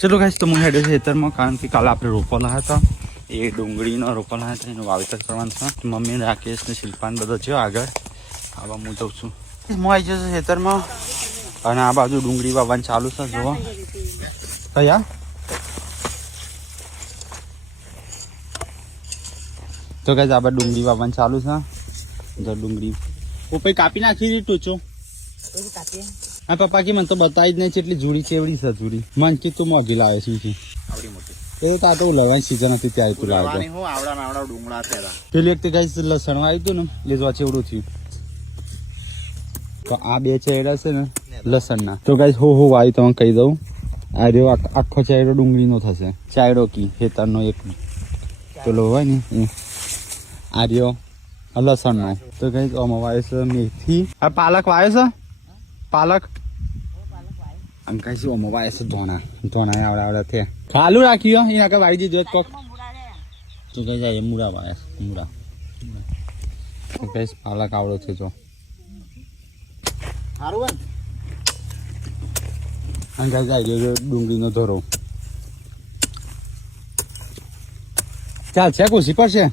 ચલો ગાઈસ તો હું હેડ્યો છે ખેતરમાં કારણ કે કાલે આપણે રોપા લાવ્યા હતા એ ડુંગળીનો રોપા લાવ્યા હતા એનું વાવેતર કરવાનું છે મમ્મી રાકેશ ને શિલ્પાન બધો છે આગળ આવા હું જઉં છું હું આવી જશે ખેતરમાં અને આ બાજુ ડુંગળી વાવવાનું ચાલુ છે જોવા કયા તો ગાઈસ આ બાજુ ડુંગળી વાવવાનું ચાલુ છે જો ડુંગળી ઉપર કાપી નાખી ટોચો હા પપ્પા કે મને તો બતાવી જ નહીં છે એટલી જુડી ચેવડી છે જુડી મન કે તું મોઘી લાવે છે આવડી મોટી એ તો આ તો લવાય સીઝન હતી ત્યારે તું લાવે પેલી વખતે ગાઈસ લસણ આવ્યું હતું ને એ જો ચેવડું થયું તો આ બે ચેડા છે ને લસણના તો ગાઈસ હો વાવી તમે કહી દઉં આ રહ્યો આખો ચાયડો ડુંગળીનો થશે ચાયડો કી ખેતરનો એક પેલો હોય ને આ રહ્યો લસણનો તો ગાઈસ આમાં વાવે છે મેથી આ પાલક વાવે છે પાલક અંકા શું આમાં વાવે છે ધોણા આવડા છે ખાલું રાખ્યો એના કઈ વાવી દીધો કોક તો કઈ જાય મૂળા વાવે મૂળા ગાઈસ પાલક આવડો છે જો સારું અંકા જાય ડુંગળીનો ધોરો ચાલ છે ખુશી પર છે